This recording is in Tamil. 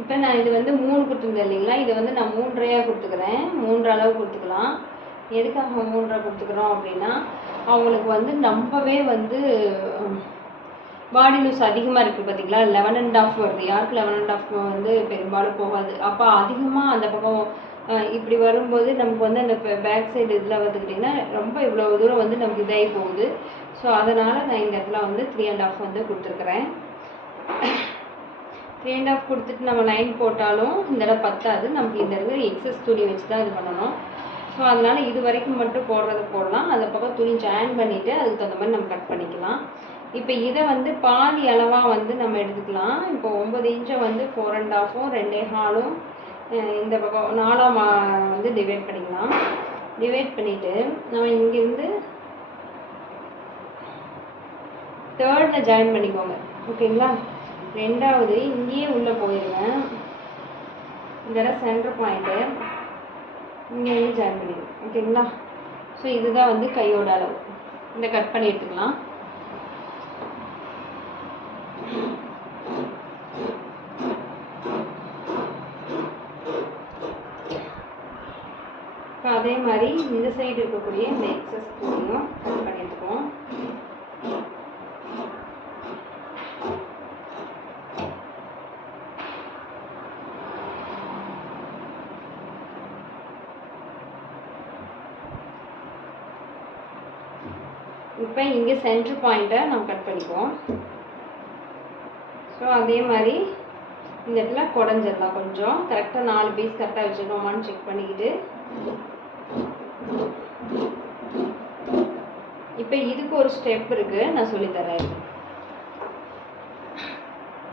இப்போ நான் இது வந்து 3 கொடுத்துருந்தேன் இல்லைங்களா, இதை வந்து நான் 3.5 கொடுத்துக்கிறேன். 3 அளவு கொடுத்துக்கலாம். எதுக்காக 3 கொடுத்துக்கிறோம் அப்படின்னா, அவங்களுக்கு வந்து ரொம்பவே வந்து பாடி லூஸ் அதிகமாக இருக்குது பார்த்தீங்களா, 11.5 வருது. யாருக்கு 11.5 வந்து பெரும்பாலும் போகாது. அப்போ அதிகமாக அந்த பக்கம் இப்படி வரும்போது நமக்கு வந்து அந்த பேக் சைடு இதில் வந்துக்கிட்டிங்கன்னா ரொம்ப இவ்வளோ தூரம் வந்து நமக்கு இதாகி போகுது. ஸோ அதனால் நான் இந்த இடத்துல வந்து 3.5 வந்து கொடுத்துருக்குறேன். 3.5 கொடுத்துட்டு நம்ம லைன் போட்டாலும் இந்த இடம் பத்தாது. நமக்கு இந்த இடத்துல எக்ஸஸ் துணி வச்சு தான் இது பண்ணணும். ஸோ அதனால் இது வரைக்கும் மட்டும் போடுறது போடலாம். அந்த பக்கம் துணி ஜாயின் பண்ணிவிட்டு அதுக்கு தகுந்த மாதிரி நம்ம கட் பண்ணிக்கலாம். இப்போ இதை வந்து பாதி அளவாக வந்து நம்ம எடுத்துக்கலாம். இப்போ 9 இன்ச்சை வந்து 4.5ம் 2.25ம் இந்த பக்கம் 4ஆம் வந்து டிவைட் பண்ணிக்கலாம். டிவைட் பண்ணிவிட்டு நம்ம இங்கேருந்து 3rd ஜாயின் பண்ணிக்கோங்க. ஓகேங்களா. 2வது இங்கேயே உள்ளே போயிடுவேன். இந்த இடம் சென்டர் பாயிண்ட்டு இங்கே வந்து ஜாயின் பண்ணிடுவேன். ஓகேங்களா. ஸோ இதுதான் வந்து கையோட அளவு. இந்த கட் பண்ணி எடுத்துக்கலாம். இப்போ அதே மாதிரி இந்த சைடு இருக்கக்கூடிய இந்த எக்ஸஸ் துணியும் கட் பண்ணி எடுத்துக்குவோம். இப்போ இங்கே சென்டர் பாயிண்ட்டை நம்ம கட் பண்ணிக்குவோம். ஸோ அதே மாதிரி இந்த இடத்துல குடஞ்சிடலாம். கொஞ்சம் கரெக்டாக 4 பீஸ் கரெக்டாக வச்சுருக்கோமான்னு செக் பண்ணிக்கிட்டு இப்போ இதுக்கு ஒரு ஸ்டெப் இருக்குது, நான் சொல்லித்தரேன்.